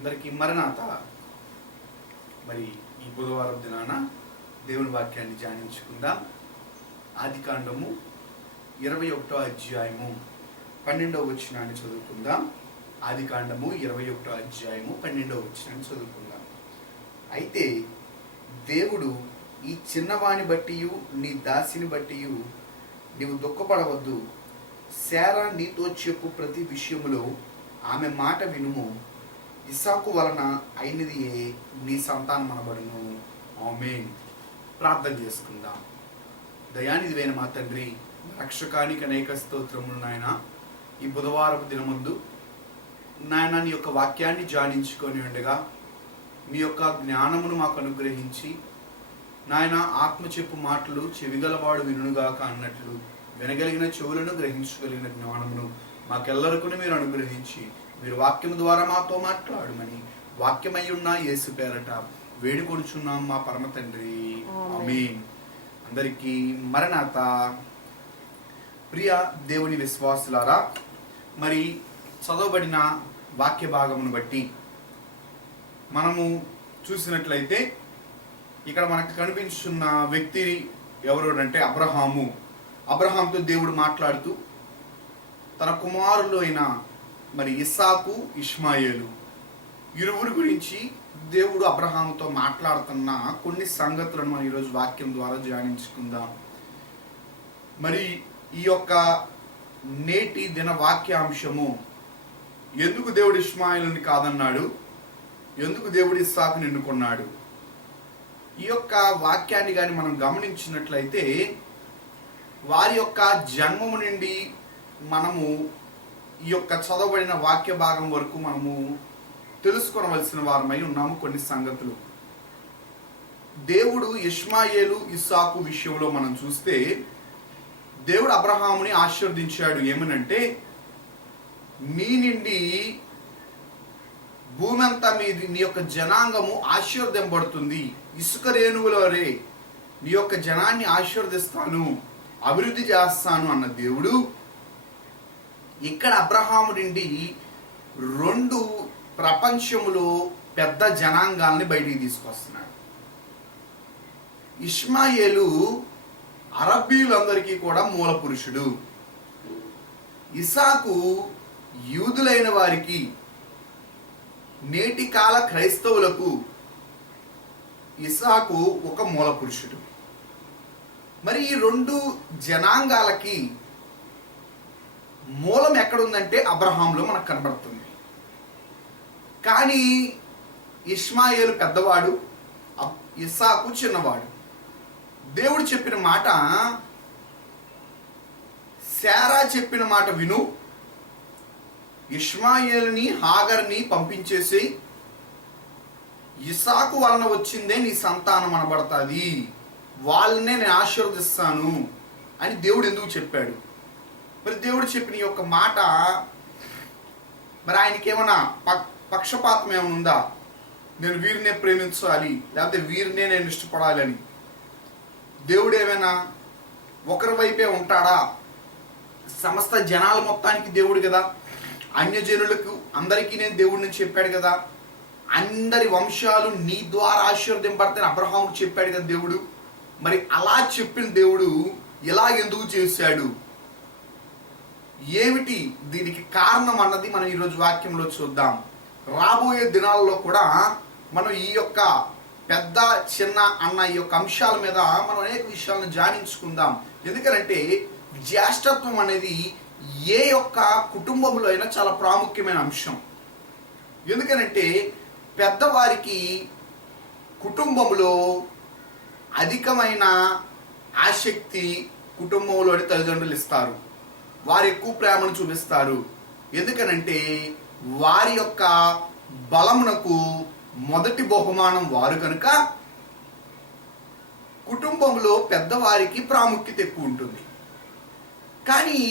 అందరికీ మరణాత. మరి ఈ బుధవారం దినాన దేవుని వాక్యాన్ని ధ్యానించుకుందాం. ఆదికాండము 21వ అధ్యాయము 12వ వచనాన్ని చదువుకుందాం. ఆదికాండము 21వ అధ్యాయము 12వ వచనాన్ని చదువుకుందాం. అయితే దేవుడు ఈ చిన్నవాని బట్టియు నీ దాసిని బట్టియు నీవు దుఃఖపడవద్దు. శారా నీతో చెప్పు ప్రతి విషయములో ఆమె మాట వినుము. ఇస్సాకు వలన అయినది నీ సంతానం అనబడును. ఆమేన్. ప్రార్థన చేసుకుందాం. దయానిధివైన మా తండ్రి, రక్షకానికి అనేక స్తోత్రములు నాయన. ఈ బుధవారపు దినముందు నాయన నీ యొక్క వాక్యాన్ని ధ్యానించుకొని ఉండగా నీ యొక్క జ్ఞానమును మాకు అనుగ్రహించి నాయన ఆత్మ చెప్పు మాటలు చెవిగలవాడు వినుగాక అన్నట్లు వినగలిగిన చెవులను గ్రహించగలిగిన జ్ఞానమును మాకెల్లరికూ మీరు అనుగ్రహించి మీరు వాక్యం ద్వారా మాతో మాట్లాడమని వాక్యమై ఉన్న యేసు పేరట వేడుకొనుచున్నాం మా పరమ తండ్రి. ఆమేన్. అందరికీ మరణాత. ప్రియ దేవుని విశ్వాసులారా, మరి చదవబడిన వాక్య భాగమును బట్టి మనము చూసినట్లయితే ఇక్కడ మనకు కనిపించున్న వ్యక్తి ఎవరు అంటే అబ్రహాము. అబ్రహాంతో దేవుడు మాట్లాడుతూ తన కుమారులు అయిన మరి ఇస్సాకు, ఇష్మాయేలు ఇరువురి గురించి దేవుడు అబ్రహాముతో మాట్లాడుతున్న కొన్ని సంగతులను మనం ఈరోజు వాక్యం ద్వారా ధ్యానించుకుందాం. మరి ఈ యొక్క నేటి దిన వాక్యాంశము, ఎందుకు దేవుడు ఇష్మాయేలుని కాదన్నాడు, ఎందుకు దేవుడు ఇస్సాకుని ఎన్నుకున్నాడు, ఈ యొక్క వాక్యాన్ని కానీ మనం గమనించినట్లయితే వారి యొక్క జన్మము నుండి మనము ఈ యొక్క చదవబడిన వాక్య భాగం వరకు మనము తెలుసుకొనవలసిన వారమై ఉన్నాము. కొన్ని సంగతులు దేవుడు ఇష్మాయేలు, ఇస్సాకు విషయంలో మనం చూస్తే దేవుడు అబ్రహాముని ఆశీర్వదించాడు. ఏమనంటే నీ నుండి భూమి అంతా మీది నీ యొక్క జనాంగము ఆశీర్వదింపబడుతుంది. ఇసుక రేణువులరే నీ యొక్క జనాన్ని ఆశీర్వదిస్తాను, అభివృద్ధి చేస్తాను అన్న దేవుడు ఇక్కడ అబ్రహాము నుండి 2 ప్రపంచములో పెద్ద జనాంగాల్ని బయటికి తీసుకొస్తున్నాడు. ఇష్మాయేలు అరబ్బీలందరికీ కూడా మూల పురుషుడు. ఇస్సాకు యూదులైన వారికి, నేటి కాల క్రైస్తవులకు ఇస్సాకు ఒక మూల పురుషుడు. మరి ఈ 2 జనాంగాలకి మూలం ఎక్కడుందంటే అబ్రహాంలో మనకు కనబడుతుంది. కానీ ఇష్మాయేలు పెద్దవాడు, ఇస్సాకు చిన్నవాడు. దేవుడు చెప్పిన మాట, శారా చెప్పిన మాట విను, ఇష్మాయేలుని హాగర్ని పంపించేసి ఇస్సాకు వలన వచ్చిందే నీ సంతానం అనబడతాది, వాళ్ళనే నేను ఆశీర్వదిస్తాను అని దేవుడు ఎందుకు చెప్పాడు? మరి దేవుడు చెప్పిన ఈ యొక్క మాట మరి ఆయనకి ఏమైనా పక్షపాతం ఏమైనా ఉందా? నేను వీరినే ప్రేమించాలి లేకపోతే వీరినే నేను ఇష్టపడాలి అని దేవుడు ఏమైనా ఒకరి వైపే ఉంటాడా? సమస్త జనాల మొత్తానికి దేవుడు కదా, అన్యజనులకు అందరికీ నేను దేవుడిని చెప్పాడు కదా, అందరి వంశాలు నీ ద్వారా ఆశీర్వదింపడతాను అబ్రహాముకు చెప్పాడు కదా దేవుడు. మరి అలా చెప్పిన దేవుడు ఇలా ఎందుకు చేశాడు, ఏమిటి దీనికి కారణం అన్నది మనం ఈరోజు వాక్యంలో చూద్దాం. రాబోయే దినాల్లో కూడా మనం ఈ యొక్క పెద్ద చిన్న అన్న ఈ యొక్క అంశాల మీద మనం అనేక విషయాలను ధ్యానించుకుందాం. ఎందుకంటే జ్యేష్ఠత్వం అనేది ఏ యొక్క కుటుంబంలో అయినా చాలా ప్రాముఖ్యమైన అంశం. ఎందుకనంటే పెద్దవారికి కుటుంబంలో అధికమైన ఆసక్తి కుటుంబంలోని తల్లిదండ్రులు ఇస్తారు. వారు ఎక్కువ ప్రేమను చూపిస్తారు. ఎందుకనంటే వారి యొక్క బలమునకు మొదటి బహుమానం వారు కనుక కుటుంబంలో పెద్దవారికి ప్రాముఖ్యత ఎక్కువ ఉంటుంది. కానీ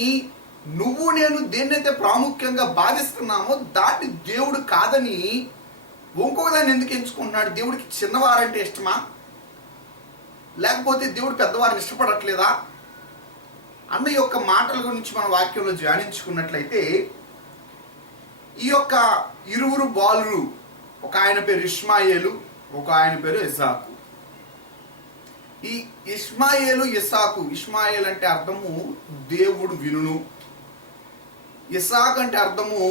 నువ్వు నేను దేన్నైతే ప్రాముఖ్యంగా భావిస్తున్నామో దాన్ని దేవుడు కాదని ఇంకొక దాన్ని ఎందుకు ఎంచుకుంటున్నాడు? దేవుడికి చిన్నవారంటే ఇష్టమా, లేకపోతే దేవుడు పెద్దవారిని ఇష్టపడట్లేదా అన్న యొక్క మాటల గురించి మన వాక్యంలో ధ్యానించుకున్నట్లయితే ఈ యొక్క ఇరువురు బాలురు ఒక ఆయన పేరు ఇష్మాయేలు, ఒక ఆయన పేరు ఇస్సాకు. ఈ ఇష్మాయేలు ఇస్సాకు, ఇష్మాయేల్ అంటే అర్థము దేవుడు వినును, ఇస్సాకు అంటే అర్థము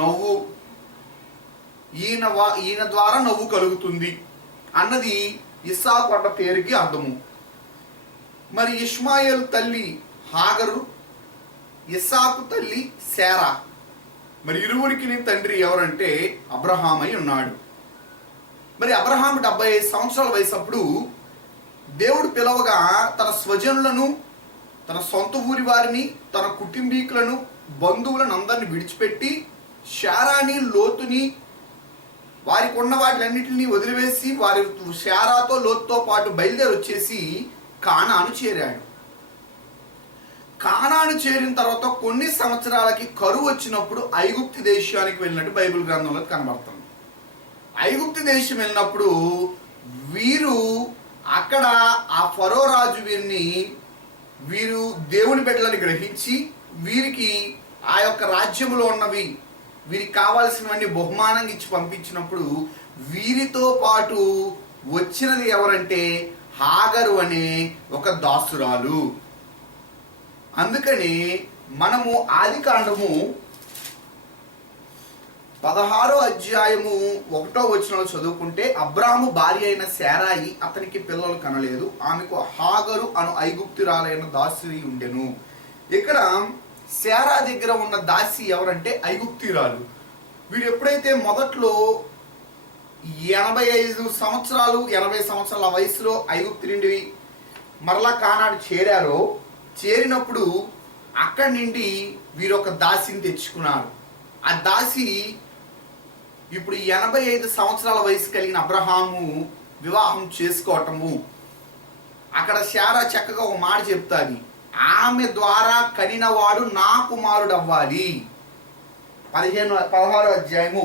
నవ్వు, ఈయన ద్వారా నవ్వు కలుగుతుంది అన్నది ఇస్సాకు అన్న పేరుకి అర్థము. మరి ఇష్మాయేల్ తల్లి హాగరు, ఇస్సాకు తల్లి శారా. మరి ఇరువురికి తండ్రి ఎవరంటే అబ్రహామై ఉన్నాడు. మరి అబ్రహాము 75 సంవత్సరాల వయసు అప్పుడు దేవుడు పిలవగా తన స్వజనులను, తన సొంత ఊరి వారిని, తన కుటుంబీకులను, బంధువులను అందరిని విడిచిపెట్టి శారాని, లోతుని, వారికి ఉన్న వాటిలన్నింటినీ వదిలివేసి వారి శారాతో లోతుతో పాటు బయలుదేరి వచ్చేసి కానాను చేరాడు. కానాను చేరిన తర్వాత కొన్ని సంవత్సరాలకి కరువు వచ్చినప్పుడు ఐగుప్తు దేశానికి వెళ్ళినట్టు బైబిల్ గ్రంథంలో కనబడుతుంది. ఐగుప్తు దేశం వెళ్ళినప్పుడు వీరు అక్కడ ఆ ఫరో రాజు వీరు దేవుని బిడ్డలని గ్రహించి వీరికి ఆ యొక్క రాజ్యంలో ఉన్నవి వీరికి కావాల్సినవన్నీ బహుమానంగా ఇచ్చి పంపించినప్పుడు వీరితో పాటు వచ్చినది ఎవరంటే హాగరు అనే ఒక దాసురాలు. అందుకని మనము ఆదికాండము 16వ అధ్యాయము 1వ వచనంలో చదువుకుంటే, అబ్రాము భార్య అయిన శారాయి అతనికి పిల్లలు కనలేదు, ఆమెకు హాగరు అను ఐగుప్తురాలైన దాసి ఉండెను. ఇక్కడ శారా దగ్గర ఉన్న దాసి ఎవరంటే ఐగుప్తురాలు. వీరు ఎప్పుడైతే మొదట్లో 85 సంవత్సరాలు 80 సంవత్సరాల వయసులో ఐగుప్తు నుండి మరలా కానాడు చేరారో, చేరినప్పుడు అక్కడి నుండి వీరు ఒక దాసిని తెచ్చుకున్నారు. ఆ దాసి ఇప్పుడు 85 సంవత్సరాల వయసు కలిగిన అబ్రహాము వివాహం చేసుకోవటము. అక్కడ శారా చక్కగా ఒక మాట చెప్తాది, ఆమె ద్వారా కనినవాడు నా కుమారుడు అవ్వాలి. 16వ అధ్యాయము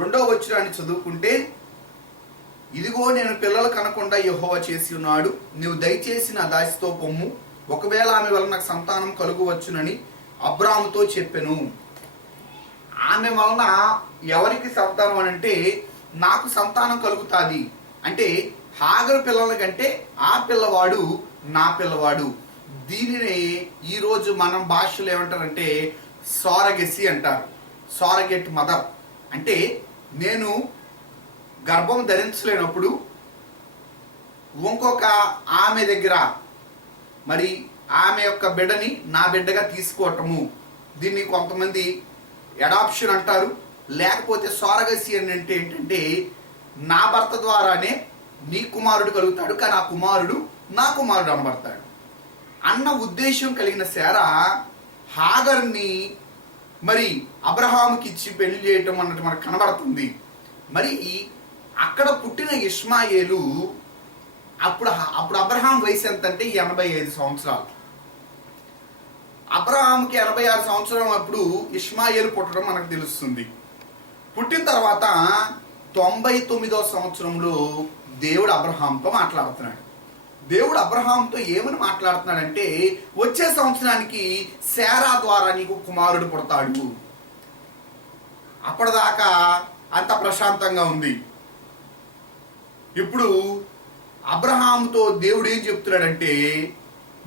2వ వచనాన్ని చదువుకుంటే, ఇదిగో నేను పిల్లలు కనకుండా యెహోవా చేసి ఉన్నాడు, నీవు దయచేసి నా దాసితో పొమ్ము, ఒకవేళ ఆమె వలన నాకు సంతానం కలుగవచ్చునని అబ్రాముతో చెప్పెను. ఆమె వలన ఎవరికి సంతానం అని అంటే నాకు సంతానం కలుగుతాది అంటే హాగరు పిల్లల కంటే ఆ పిల్లవాడు నా పిల్లవాడు. దీనిని ఈరోజు మనం భాషలో ఏమంటారంటే సోరగెసి అంటారు. సోరగెట్ మదర్ అంటే నేను గర్భం ధరించలేనప్పుడు ఇంకొక ఆమె దగ్గర మరి ఆమె యొక్క బిడ్డని నా బిడ్డగా తీసుకోవటము. దీన్ని కొంతమంది అడాప్షన్ అంటారు, లేకపోతే సోరగసి అని అంటే ఏంటంటే నా భర్త ద్వారానే నీ కుమారుడు కలుగుతాడు, కానీ ఆ కుమారుడు నా కుమారుడు అనబడతాడు అన్న ఉద్దేశం కలిగిన శారా హాగర్ని మరి అబ్రహాముకి ఇచ్చి పెళ్లి చేయటం అన్నట్టు మనకు కనబడుతుంది. మరి అక్కడ పుట్టిన ఇష్మాయేలు అప్పుడు అబ్రహాం వయసు ఎంత అంటే 85 సంవత్సరాలు. అబ్రహాంకి 86 సంవత్సరం అప్పుడు ఇష్మాయేలు పుట్టడం మనకు తెలుస్తుంది. పుట్టిన తర్వాత 99వ సంవత్సరంలో దేవుడు అబ్రహాంతో మాట్లాడుతున్నాడు. దేవుడు అబ్రహాంతో ఏమని మాట్లాడుతున్నాడంటే, వచ్చే సంవత్సరానికి శారా ద్వారా నీకు కుమారుడు పుడతాడు. అప్పటిదాకా అంత ప్రశాంతంగా ఉంది. ఇప్పుడు అబ్రహాముతో దేవుడు ఏం చెప్తున్నాడంటే,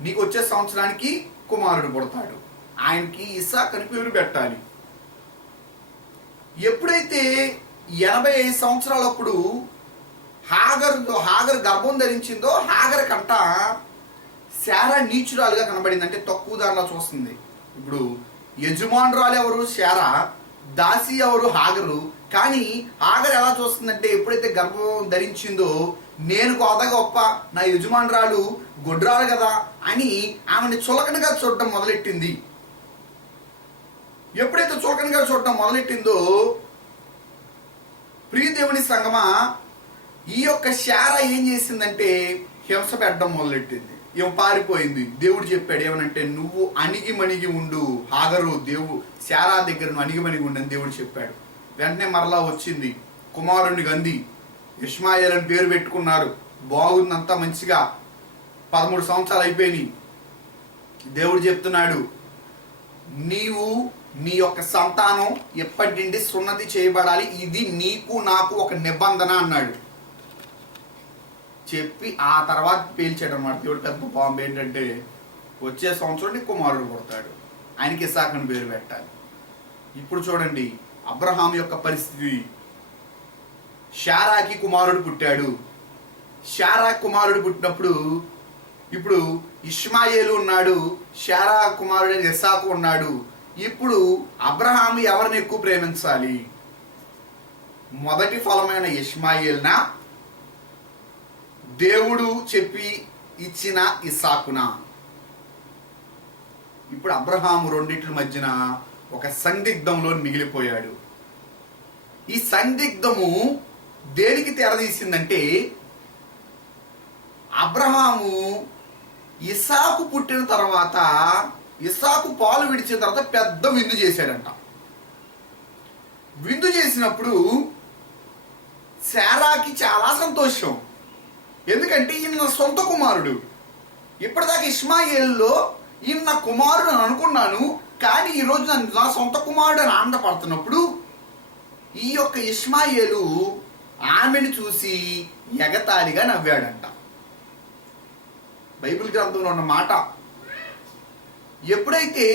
నీకు వచ్చే సంవత్సరానికి కుమారుడు పుడతాడు, ఆయనకి ఇస్సాకు అని పేరు పెట్టాలి. ఎప్పుడైతే 85 సంవత్సరాలప్పుడు హాగర్ గర్భం ధరించిందో, హాగర్ కంట శారా నీచురాలుగా కనబడింది, అంటే తక్కువ దానిలో చూస్తుంది. ఇప్పుడు యజమానురాలు ఎవరు? శారా. దాసి ఎవరు? హాగరు. కానీ హాగర్ ఎలా చూస్తుందంటే, ఎప్పుడైతే గర్భం ధరించిందో నేను గోద గొప్ప, నా యజమానురాలు గొడ్రాలు కదా అని ఆమెను చులకనగా చూడటం మొదలెట్టింది. ఎప్పుడైతే చులకనగా చూడటం మొదలెట్టిందో, ప్రియదేవుని సంగమా, ఈ యొక్క శారా ఏం చేసిందంటే హింస పెట్టడం మొదలెట్టింది. ఏమో పారిపోయింది. దేవుడు చెప్పాడు ఏమనంటే, నువ్వు అణిగిమణిగి ఉండు హాగరు, శారా దగ్గర నువ్వు అణిగిమణిగి ఉండు అని దేవుడు చెప్పాడు. వెంటనే మరలా వచ్చింది, కుమారుడిని గంది ఇష్మాయేల్ అని పేరు పెట్టుకున్నారు. బాగుందంతా మంచిగా. 13 సంవత్సరాలు అయిపోయినాయి. దేవుడు చెప్తున్నాడు, నీవు నీ యొక్క సంతానం ఎప్పటి నుండి సున్నతి చేయబడాలి, ఇది నీకు నాకు ఒక నిబంధన అన్నాడు. చెప్పి ఆ తర్వాత పేల్చాడు అన్నమాట దేవుడు. పెద్ద బాంబు ఏంటంటే వచ్చే సంవత్సరం నీ కుమారుడు పుడతాడు, ఆయనకి ఇస్సాకు అని పేరు పెట్టాలి. ఇప్పుడు చూడండి అబ్రహాం యొక్క పరిస్థితి. శారాకి కుమారుడు పుట్టాడు. శారా కుమారుడు పుట్టినప్పుడు ఇప్పుడు ఇష్మాయేలు ఉన్నాడు, శారా కుమారుడైన ఇస్సాకు ఉన్నాడు. ఇప్పుడు అబ్రహాం ఎవరిని ఎక్కువ ప్రేమించాలి? మొదటి ఫలమైన ఇష్మాయేల్నా, దేవుడు చెప్పి ఇచ్చిన ఇస్సాకునా? ఇప్పుడు అబ్రహాము రెండిట్ల మధ్యన ఒక సందిగ్ధంలో మిగిలిపోయాడు. ఈ సందిగ్ధము దేనికి తెరదీసిందంటే, అబ్రహాము ఇస్సాకు పుట్టిన తర్వాత, ఇస్సాకు పాలు విడిచిన తర్వాత పెద్ద విందు చేశాడంట. విందు చేసినప్పుడు శారాకి చాలా సంతోషం. ఎందుకంటే ఈయన నా సొంత కుమారుడు. ఇప్పటిదాకా ఇష్మాయేల్లో ఈయన నా కుమారుడు అని అనుకున్నాను, కానీ ఈరోజు నా సొంత కుమారుడు అని ఆనందపడుతున్నప్పుడు ఈ యొక్క ఇష్మాయేలు ఆమెను చూసి ఎగతాళిగా నవ్వాడంట. బైబిల్ గ్రంథంలో ఉన్న మాట. ఎప్పుడైతే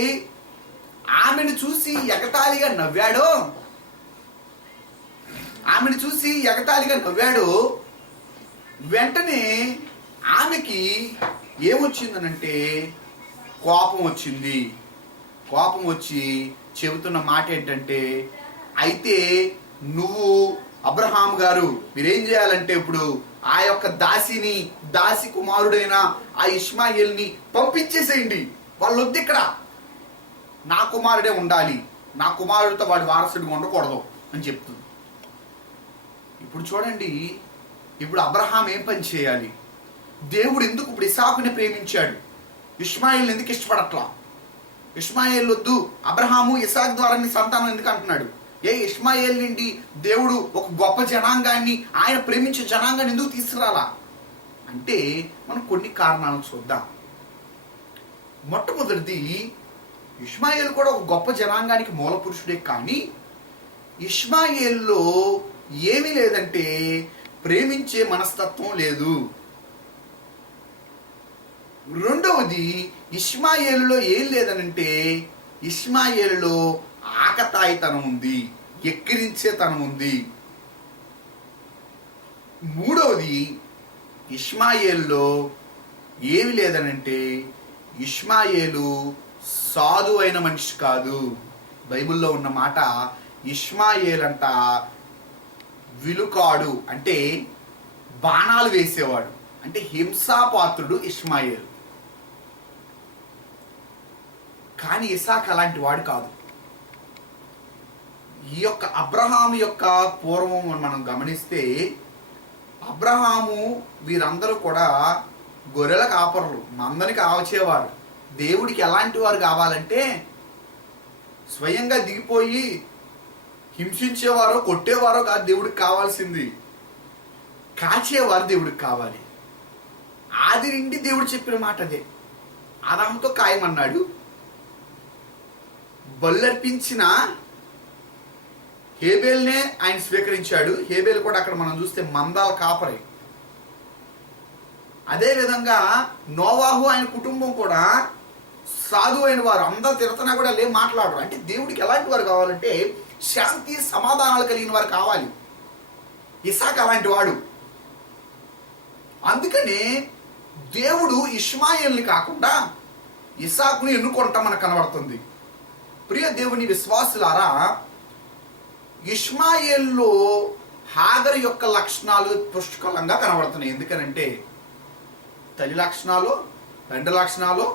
ఆమెను చూసి ఎగతాళిగా నవ్వాడో, వెంటనే ఆమెకి ఏమొచ్చిందనంటే కోపం వచ్చింది. కోపం వచ్చి చెబుతున్న మాట ఏంటంటే, అయితే నువ్వు అబ్రహాం గారు మీరేం చేయాలంటే ఇప్పుడు ఆ యొక్క దాసి కుమారుడైన ఆ ఇష్మాయేల్ని పంపించేసేయండి. వాళ్ళు వద్దు, ఇక్కడ నా కుమారుడే ఉండాలి, నా కుమారుడితో వాడి వారసుడిగా ఉండకూడదు అని చెప్తుంది. ఇప్పుడు చూడండి, ఇప్పుడు అబ్రహాం ఏం పని చేయాలి? దేవుడు ఎందుకు ఇప్పుడు ఇస్సాకుని ప్రేమించాడు, ఇష్మాయేల్ని ఎందుకు ఇష్టపడట్లా? ఇష్మాయేల్ వద్దు, అబ్రహాము ఇస్సాకు ద్వారా నీ సంతానం ఎందుకు అంటున్నాడు? ఇష్మాయేల్ నుండి దేవుడు ఒక గొప్ప జనాంగాన్ని, ఆయన ప్రేమించే జనాంగాన్ని ఎందుకు తీసుకురాలా అంటే మనం కొన్ని కారణాలను చూద్దాం. మొట్టమొదటిది, ఇష్మాయేల్ కూడా ఒక గొప్ప జనాంగానికి మూల పురుషుడే, కానీ ఇష్మాయేల్లో ఏమీ లేదంటే ప్రేమించే మనస్తత్వం లేదు. రెండవది, ఇష్మాయేలులో ఏం లేదనంటే ఇష్మాయేలులో ఆకతాయితనం ఉంది, ఎక్కిరించేతనం ఉంది. మూడవది, ఇష్మాయేల్లో ఏమి లేదనంటే ఇష్మాయేలు సాధు అయిన మనిషి కాదు. బైబిల్లో ఉన్న మాట, ఇష్మాయేల్ అంట విలుకాడు, అంటే బాణాలు వేసేవాడు, అంటే హింసాపాత్రుడు ఇష్మాయేల్. కానీ ఇస్సాకు అలాంటి వాడు కాదు. ఈ యొక్క అబ్రహాం యొక్క పూర్వం మనం గమనిస్తే, అబ్రహాము వీరందరూ కూడా గొర్రెల కాపరులు, మందని కావచేవారు. దేవుడికి ఎలాంటి వారు కావాలంటే స్వయంగా దిగిపోయి హింసించేవారో కొట్టేవారో కాదు దేవుడికి కావాల్సింది, కాచేవారు దేవుడికి కావాలి. ఆది నుండి దేవుడు చెప్పిన మాట అదే. ఆదాముతో కాయమన్నాడు, బల్లర్పించిన హేబేల్నే ఆయన స్వీకరించాడు. హేబేల్ కూడా అక్కడ మనం చూస్తే మందాల కాపరి. అదేవిధంగా నోవాహు ఆయన కుటుంబం కూడా సాధు అయిన వారు, అందరు తిరుగుతున్నా కూడా లేం మాట్లాడరు. అంటే దేవుడికి ఎలాంటి వారు కావాలంటే శాంతి సమాధానాలు కలిగిన వారు కావాలి. ఇస్సాకు అలాంటి వాడు. అందుకనే దేవుడు ఇష్మాయేల్ని కాకుండా ఇస్సాకుని ఎన్నుకుంటా మనకు కనబడుతుంది. ప్రియ దేవుని విశ్వాసులారా, ఇష్మాయేల్లో హాగరు యొక్క లక్షణాలు పుష్కలంగా కనబడుతున్నాయి. ఎందుకనంటే తల్లి లక్షణాలు, తండ్రి లక్షణాలు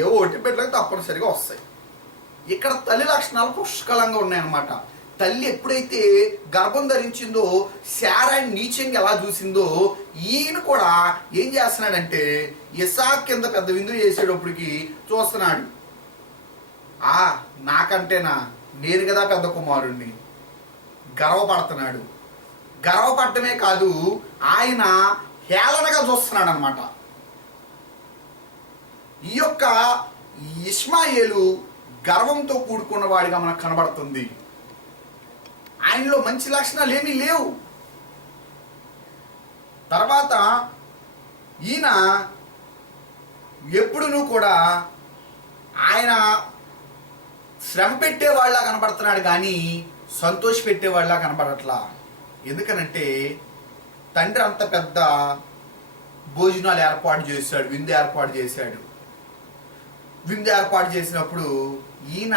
ఏవో ఒకటి బిడ్డలకు తప్పనిసరిగా వస్తాయి. ఇక్కడ తల్లి లక్షణాలు పుష్కలంగా ఉన్నాయన్నమాట. తల్లి ఎప్పుడైతే గర్భం ధరించిందో, శారాన్ని నీచంగా ఎలా చూసిందో, ఈయన కూడా ఏం చేస్తున్నాడంటే ఇస్సాకు కింద పెద్ద విందు చేసేటప్పటికి చూస్తున్నాడు. నాకంటేనా, నేను కదా పెద్ద కుమారుణ్ణి, గర్వపడుతున్నాడు. గర్వపడటమే కాదు, ఆయన హేళనగా చూస్తున్నాడు అనమాట. ఈ యొక్క ఇష్మాయేలు గర్వంతో కూడుకున్న వాడిగా మనకు కనబడుతుంది. ఆయనలో మంచి లక్షణాలు ఏమీ లేవు. తర్వాత ఈయన ఎప్పుడునూ కూడా ఆయన శ్రమ పెట్టేవాళ్ళ కనబడుతున్నాడు కానీ సంతోష పెట్టేవాళ్ళ కనబడట్లా. ఎందుకనంటే తండ్రి అంత పెద్ద భోజనాలు ఏర్పాటు చేశాడు, విందు ఏర్పాటు చేశాడు. విందు ఏర్పాటు చేసినప్పుడు ఈయన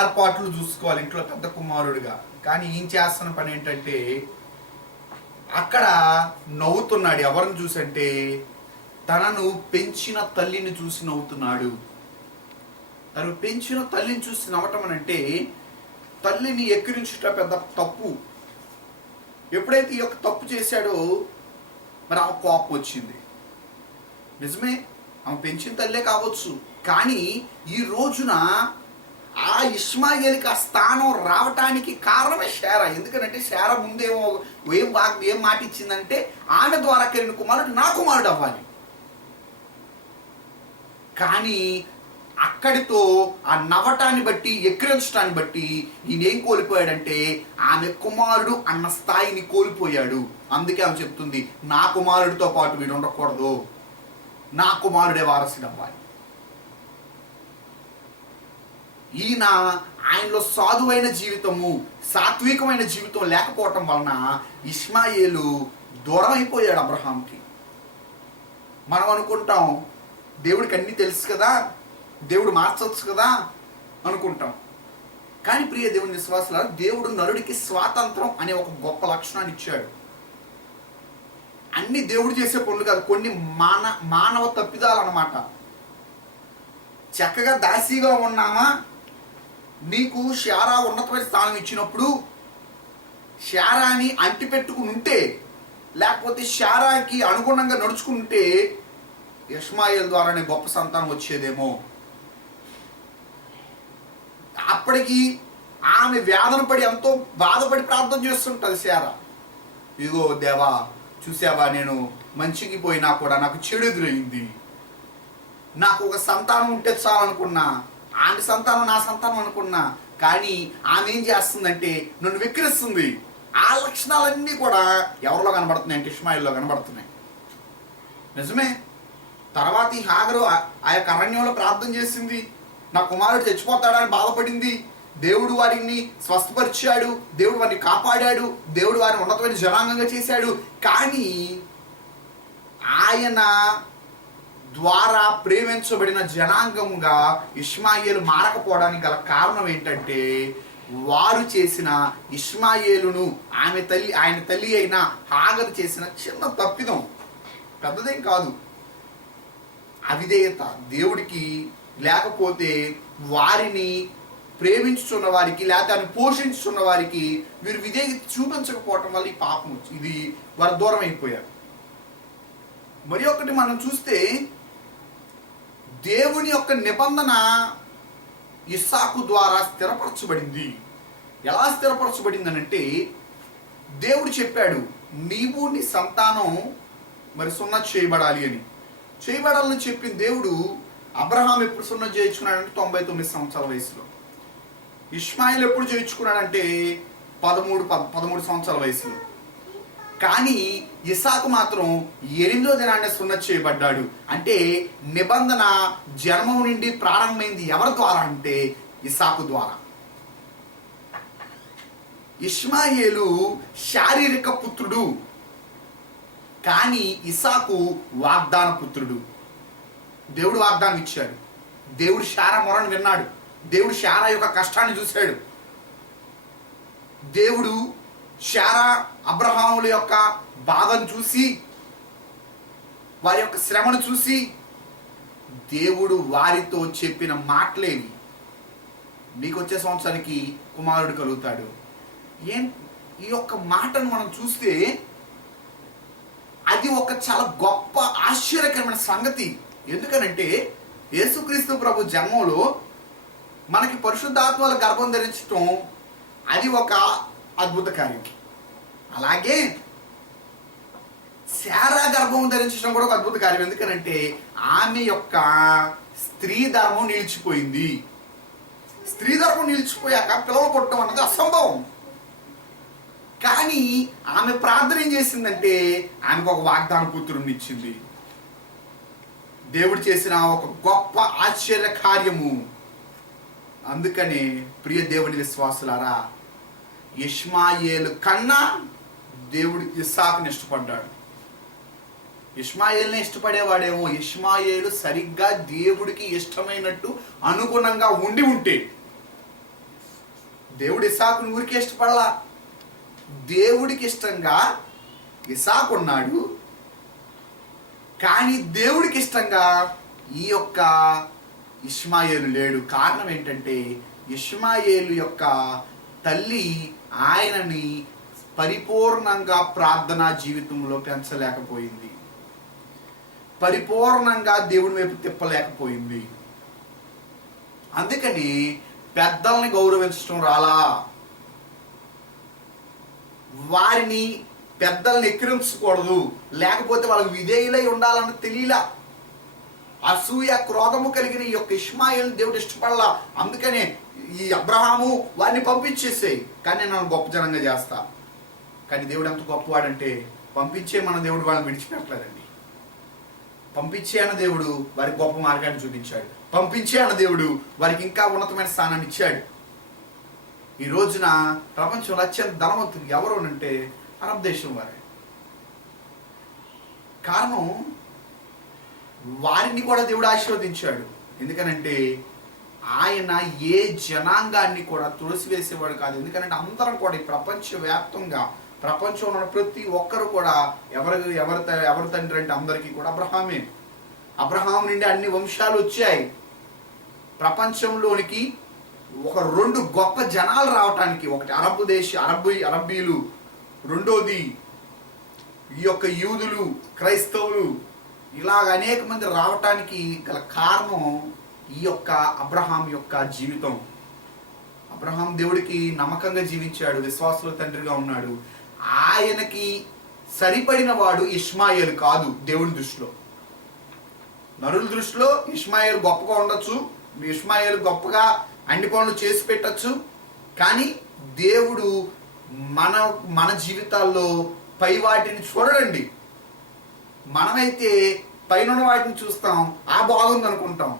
ఏర్పాట్లు చూసుకోవాలి ఇంట్లో పెద్ద కుమారుడిగా. కానీ ఈయన చేస్తున్న పని ఏంటంటే అక్కడ నవ్వుతున్నాడు. ఎవరిని చూసంటే తనను పెంచిన తల్లిని చూసి నవ్వుతున్నాడు. తను పెంచిన తల్లిని చూసి నవ్వటం అంటే తల్లిని ఎక్కిరించుట పెద్ద తప్పు. ఎప్పుడైతే ఈ యొక్క తప్పు చేశాడో మరి ఆమె కోపం వచ్చింది. నిజమే, ఆమె పెంచిన తల్లే కావచ్చు, కానీ ఈ రోజున ఆ ఇష్మాయేలుకి ఆ స్థానం రావటానికి కారణమే శారా. ఎందుకంటే శారా ముందేమో ఏం మాట ఇచ్చిందంటే ఆమె ద్వారా కలిగిన కుమారుడు నా కుమారుడు అవ్వాలి. కానీ అక్కడితో ఆ నవ్వటాన్ని బట్టి ఎక్కిరించడాన్ని బట్టి ఈయన ఏం కోల్పోయాడంటే ఆమె కుమారుడు అన్న స్థాయిని కోల్పోయాడు. అందుకే ఆమె చెప్తుంది, నా కుమారుడితో పాటు వీడు ఉండకూడదు, నా కుమారుడే వారసుడు అవ్వాలి. ఈయన ఆయనలో సాధువైన జీవితము, సాత్వికమైన జీవితం లేకపోవటం వలన ఇష్మాయేలు దూరం అయిపోయాడు అబ్రహాంకి. మనం అనుకుంటాం దేవుడికి అన్నీ తెలుసు కదా, దేవుడు మార్చవచ్చు కదా అనుకుంటాం. కానీ ప్రియ దేవుని విశ్వాసులారా, దేవుడు నరుడికి స్వాతంత్రం అనే ఒక గొప్ప లక్షణాన్ని ఇచ్చాడు. అన్ని దేవుడు చేసే పనులు కాదు, కొన్ని మానవ తప్పిదాలు అన్నమాట. చక్కగా దాసీగా ఉన్నామా, నీకు శారా ఉన్నతమైన స్థానం ఇచ్చినప్పుడు శారాని అంటిపెట్టుకుని ఉంటే, లేకపోతే శారాకి అనుగుణంగా నడుచుకుంటే ఇష్మాయేల్ ద్వారానే గొప్ప సంతానం వచ్చేదేమో. అప్పటికి ఆమె వేదన పడి ఎంతో బాధపడి ప్రార్థన చేస్తుంటది శారా. ఇగో దేవా, చూసావా, నేను మంచికి పోయినా కూడా నాకు చెడు ఎదురైంది. నాకు ఒక సంతానం ఉంటే చాలనుకున్నా, ఆమె సంతానం నా సంతానం అనుకున్నా, కానీ ఆమె ఏం చేస్తుందంటే నన్ను విక్రిస్తుంది. ఆ లక్షణాలన్నీ కూడా ఎవరిలో కనబడుతున్నాయి అంటే ఇష్మాయేల్లో కనబడుతున్నాయి. నిజమే. తర్వాత ఈ హాగరు ఆ యొక్క అరణ్యంలో ప్రార్థన చేసింది, నా కుమారుడు చచ్చిపోతాడని బాధపడింది. దేవుడు వారిని స్వస్థపరిచాడు, దేవుడు వారిని కాపాడాడు, దేవుడు వారిని ఉన్నతమైన జనాంగంగా చేశాడు. కానీ ఆయన ద్వారా ప్రేమించబడిన జనాంగంగా ఇష్మాయేలు మారకపోవడానికి గల కారణం ఏంటంటే వారు చేసిన ఇష్మాయేలును ఆయన తల్లి అయిన హాగరు చేసిన చిన్న తప్పిదం, పెద్దదేం కాదు. అవిధేయత దేవుడికి, లేకపోతే వారిని ప్రేమించుతున్న వారికి, లేకపోతే ఆయన పోషించుతున్న వారికి వీరు విధేయత చూపించకపోవటం వల్ల ఈ పాపం ఇది వారు దూరం అయిపోయారు. మరి ఒకటి మనం చూస్తే దేవుని యొక్క నిబంధన ఇస్సాకు ద్వారా స్థిరపరచబడింది. ఎలా స్థిరపరచబడింది అంటే దేవుడు చెప్పాడు, నీవు నీ సంతానం మరి సున్నతి చేయబడాలి అని. చేయబడాలని చెప్పిన దేవుడు అబ్రహాం ఎప్పుడు సున్నతి చేయించుకున్నాడంటే 99 సంవత్సరాల వయసులో. ఇష్మాయిల్ ఎప్పుడు చేయించుకున్నాడంటే 13 సంవత్సరాల వయసులో. కానీ ఇస్సాకు మాత్రం 8వ దినాన్ని సున్నతి చేయబడ్డాడు. అంటే నిబంధన జన్మం నుండి ప్రారంభమైంది ఎవరి ద్వారా అంటే ఇస్సాకు ద్వారా. ఇష్మాయేలు శారీరక పుత్రుడు, కానీ ఇస్సాకు వాగ్దాన పుత్రుడు. దేవుడు వాగ్దానం ఇచ్చాడు, దేవుడు శారా మొరను విన్నాడు, దేవుడు శారా యొక్క కష్టాన్ని చూశాడు, దేవుడు శారా అబ్రహాముల యొక్క బాధను చూసి, వారి యొక్క శ్రమను చూసి దేవుడు వారితో చెప్పిన మాటలేవి, నీకు వచ్చే సంవత్సరానికి కుమారుడు కలుగుతాడు. ఈ యొక్క మాటను మనం చూస్తే అది ఒక చాలా గొప్ప ఆశ్చర్యకరమైన సంగతి. ఎందుకనంటే యేసుక్రీస్తు ప్రభు జన్మంలో మనకి పరిశుద్ధాత్మల గర్భం ధరించటం అది ఒక అద్భుత కార్యం. అలాగే శారా గర్భం ధరించడం కూడా ఒక అద్భుత కార్యం. ఎందుకనంటే ఆమె యొక్క స్త్రీ ధర్మం నిలిచిపోయింది. స్త్రీ ధర్మం నిలిచిపోయాక పిల్లలు పుట్టడం అన్నది అసంభవం. కానీ ఆమె ప్రార్థన ఏం చేసిందంటే ఆమెకు ఒక వాగ్దాన కూతురుని ఇచ్చింది. దేవుడు చేసిన ఒక గొప్ప ఆశ్చర్య కార్యము. అందుకని ప్రియ దేవుని విశ్వాసులారా, ఇష్మాయేలు కన్నా దేవుడు ఇస్సాకుని ఇష్టపడ్డాడు. ఇష్మాయేల్ని ఇష్టపడేవాడేమో, ఇష్మాయేలు సరిగ్గా దేవుడికి ఇష్టమైనట్టు అనుగుణంగా ఉండి ఉంటే, దేవుడు ఇస్సాకుని ఊరికే ఇష్టపడలా, దేవుడికి ఇష్టంగా ఇస్సాకు ఉన్నాడు. కానీ దేవుడికి ఇష్టంగా ఈ యొక్క ఇష్మాయేలు లేడు. కారణం ఏంటంటే ఇష్మాయేలు యొక్క తల్లి ఆయనని పరిపూర్ణంగా ప్రార్థనా జీవితంలో పెంచలేకపోయింది, పరిపూర్ణంగా దేవుడి వైపు తిప్పలేకపోయింది. అందుకని పెద్దల్ని గౌరవించడం రాలా, వారిని పెద్దల్ని ఎక్కిరించకూడదు, లేకపోతే వాళ్ళకి విధేయులై ఉండాలని తెలియలా. అసూయ క్రోధము కలిగిన ఈ యొక్క ఇష్మాయేలు దేవుడు ఇష్టపడలా. అందుకనే ఈ అబ్రహాము వారిని పంపించేసేయి, కానీ నన్ను గొప్ప జనంగా చేస్తా. కానీ దేవుడు ఎంత గొప్పవాడంటే పంపించే మన దేవుడు వాళ్ళని విడిచిపెట్టలేదండి. పంపించే అన్న దేవుడు వారికి గొప్ప మార్గాన్ని చూపించాడు. పంపించే అన్న దేవుడు వారికి ఇంకా ఉన్నతమైన స్థానాన్ని ఇచ్చాడు. ఈ రోజున ప్రపంచంలో అత్యంత ధనవంతులు ఎవరు అంటే అరబ్ దేశం వారే. కారణం వారిని కూడా దేవుడు ఆశీర్వదించాడు. ఎందుకనంటే ఆయన ఏ జనాంగాన్ని కూడా తులసివేసేవాడు కాదు. ఎందుకంటే అందరం కూడా ఈ ప్రపంచవ్యాప్తంగా ప్రపంచంలో ఉన్న ప్రతి ఒక్కరు కూడా ఎవరి తండ్రి అంటే అందరికీ కూడా అబ్రహామే. అబ్రహాం నుండి అన్ని వంశాలు వచ్చాయి. ప్రపంచంలోనికి ఒక 2 గొప్ప జనాలు రావటానికి, ఒకటి అరబ్బీలు, రెండోది ఈ యొక్క యూదులు, క్రైస్తవులు, ఇలాగ అనేక మంది రావటానికి గల కారణం ఈ యొక్క అబ్రహాం యొక్క జీవితం. అబ్రహాం దేవుడికి నమ్మకంగా జీవించాడు, విశ్వాసుల తండ్రిగా ఉన్నాడు. ఆయనకి సరిపడిన వాడు ఇష్మాయేలు కాదు దేవుని దృష్టిలో. నరుల దృష్టిలో ఇష్మాయేలు గొప్పగా ఉండొచ్చు, ఇష్మాయేలు గొప్పగా అన్ని పనులు చేసి పెట్టచ్చు. కానీ దేవుడు మన జీవితాల్లో పై వాటిని చూడడండి. మనమైతే పైన వాటిని చూస్తాం, ఆ బాగుంది అనుకుంటాం,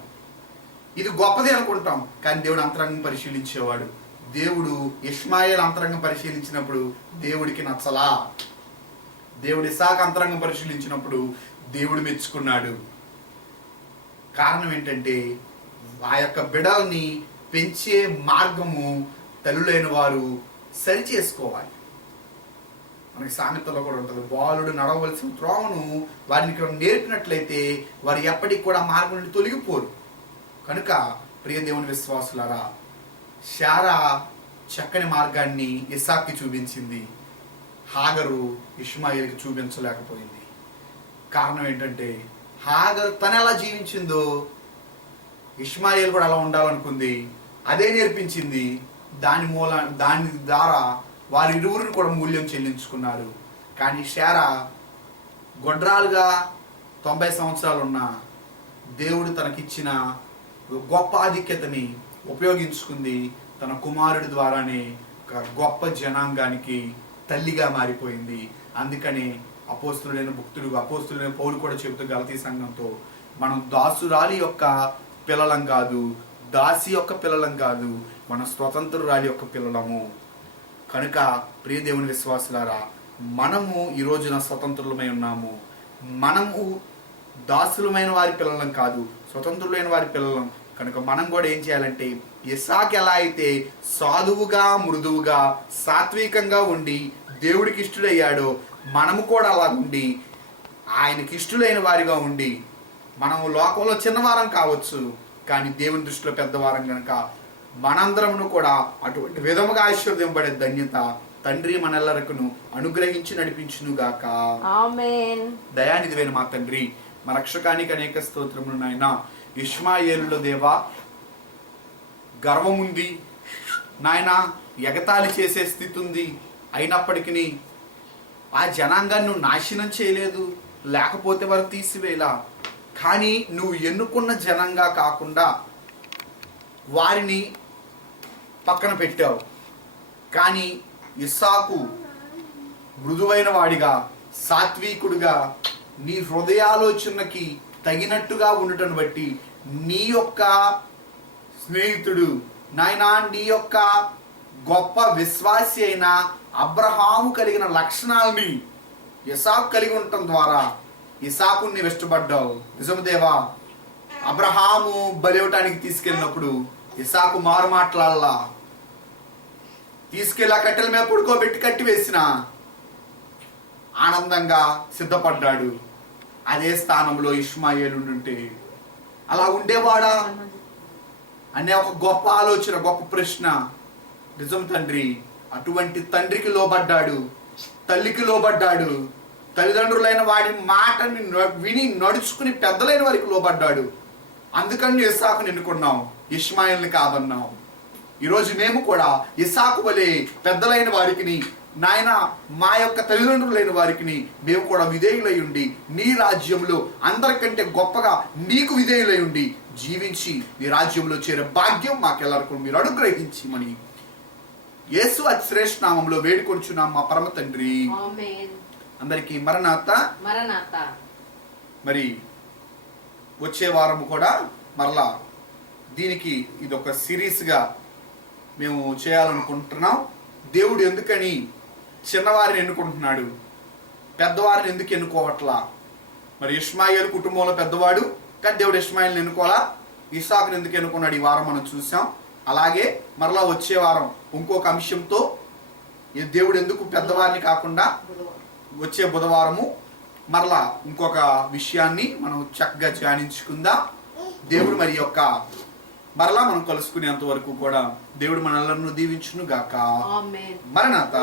ఇది గొప్పది అనుకుంటాం. కానీ దేవుడు అంతరంగం పరిశీలించేవాడు. దేవుడు ఇష్మాయేలు అంతరంగం పరిశీలించినప్పుడు దేవుడికి నచ్చలా. దేవుడు ఇస్సాకు అంతరంగం పరిశీలించినప్పుడు దేవుడు మెచ్చుకున్నాడు. కారణం ఏంటంటే ఆ యొక్క బిడ్డల్ని పెంచే మార్గము తల్లులైన వారు సరి చేసుకోవాలి. మనకి సామెతలో కూడా ఉంటుంది, బాలుడు నడవలసిన త్రోవను వారిని నేర్పినట్లయితే వారు ఎప్పటికి కూడా మార్గం నుండి తొలగిపోరు. కనుక ప్రియ దేవుని విశ్వాసులారా, శారా చక్కని మార్గాన్ని ఇస్సాకుకి చూపించింది, హాగరు ఇష్మాయేలుకి చూపించలేకపోయింది. కారణం ఏంటంటే హాగరు తను ఎలా జీవించిందో ఇష్మాయేలు కూడా అలా ఉండాలనుకుంది, అదే నేర్పించింది. దాని ద్వారా వారిరువురిని కూడా మూల్యం చెల్లించుకున్నారు. కానీ శారా గొడ్రాలుగా 90 సంవత్సరాలు ఉన్న దేవుడు తనకిచ్చిన గొప్ప ఆధిక్యతని ఉపయోగించుకుంది. తన కుమారుడి ద్వారానే ఒక గొప్ప జనాంగానికి తల్లిగా మారిపోయింది. అందుకని అపోస్తులైన పౌలు కూడా చెబుతూ గలతీ సంఘంతో, మనం దాసురాలి యొక్క పిల్లలం కాదు, దాసి యొక్క పిల్లలం కాదు, మన స్వతంత్రురాలి యొక్క పిల్లలము. కనుక ప్రియ దేవుని విశ్వాసులారా, మనము ఈ రోజున స్వతంత్రులమై ఉన్నాము. మనము దాసులమైన వారి పిల్లలం కాదు, స్వతంత్రులైన వారి పిల్లలం. కనుక మనం కూడా ఏం చేయాలంటే ఇస్సాకు ఎలా అయితే సాధువుగా, మృదువుగా, సాత్వికంగా ఉండి దేవుడికి ఇష్టడయ్యాడో, మనము కూడా అలా ఉండి ఆయనకి ఇష్టలైన వారిగా ఉండి, మనము లోకంలో చిన్నవారం కావచ్చు కానీ దేవుని దృష్టిలో పెద్దవారం కనుక మనందరమును కూడా అటువంటి విధముగా ఆశీర్వదింపబడే ధన్యత తండ్రి మనెల్లరకును అనుగ్రహించి నడిపించునుగాక. ఆమేన్. దయానిధివైన మా తండ్రి, మా రక్షకానికి అనేక స్తోత్రములు నాయన. ఇష్మాయేలులో దేవా గర్వముంది నాయన, ఎగతాళి చేసే స్థితి ఉంది. అయినప్పటికీ ఆ జనాంగాన్ని నువ్వు నాశనం చేయలేదు, లేకపోతే వారు తీసివేలా. కానీ నువ్వు ఎన్నుకున్న జనంగా కాకుండా వారిని పక్కన పెట్టావు. కానీ ఇస్సాకు మృదువైన వాడిగా, సాత్వికుడిగా, నీ హృదయాలోచనకి తగినట్టుగా ఉండటం బట్టి నీ యొక్క స్నేహితుడు నాయనా, నీ యొక్క గొప్ప విశ్వాసి అయిన అబ్రహాము కలిగిన లక్షణాలని ఇసాకు కలిగి ఉండటం ద్వారా ఇసాకుని నీవు ఇష్టపడ్డావు. నిజము దేవా, అబ్రహాము బలివటానికి తీసుకెళ్ళినప్పుడు ఇసాకు మారు మాట్లాడలా, తీసుకెళ్ళి ఆ కట్టెల మీద పడుకోబెట్టి కట్టి వేసిన ఆనందంగా సిద్ధపడ్డాడు. అదే స్థానంలో ఇష్మాయేలు ఉంటే అలా ఉండేవాడా అనే ఒక గొప్ప ఆలోచన, గొప్ప ప్రశ్న. నిజం తండ్రి, అటువంటి తండ్రికి లోబడ్డాడు, తల్లికి లోబడ్డాడు, తల్లిదండ్రులైన వాడి మాటని విని నడుచుకుని పెద్దలైన వారికి లోబడ్డాడు. అందుకని ఇస్సాకుని ఎన్నుకున్నాం, ఇష్మాయేల్ని కాదన్నాం. ఈరోజు మేము కూడా ఇస్సాకు వలె పెద్దలైన వారికి, నాయన మా యొక్క తల్లిదండ్రులైన వారికి మేము కూడా విధేయులై ఉండి నీ రాజ్యంలో అందరికంటే గొప్పగా నీకు విధేయులై ఉండి జీవించి నీ రాజ్యంలో చేరే భాగ్యం మాకెల్లరికీ మీరు అనుగ్రహించమని యేసు అతి శ్రేష్ఠ నామంలో వేడుకొంచున్నాం మా పరమ తండ్రి. అందరికీ మరణాత. మరి వచ్చే వారం కూడా మరలా దీనికి ఇది ఒక సిరీస్గా మేము చేయాలనుకుంటున్నాం. దేవుడు ఎందుకని చిన్నవారిని ఎన్నుకుంటున్నాడు, పెద్దవారిని ఎందుకు ఎన్నుకోవట్లా? మరి ఇష్మాయేలు కుటుంబంలో పెద్దవాడు, కానీ దేవుడు ఇష్మాయేల్ని ఎన్నుకోవాలా? ఇస్సాకుని ఎందుకు ఎన్నుకున్నాడు? ఈ వారం మనం చూసాం. అలాగే మరలా వచ్చే వారం ఇంకొక అంశంతో దేవుడు ఎందుకు పెద్దవారిని కాకుండా వచ్చే బుధవారము మరలా ఇంకొక విషయాన్ని మనం చక్కగా ధ్యానించుకుందాం. దేవుడు మరి యొక్క మరలా మనం కలుసుకునేంత వరకు కూడా దేవుడు మనల్ని దీవించును గాక. మరణాత.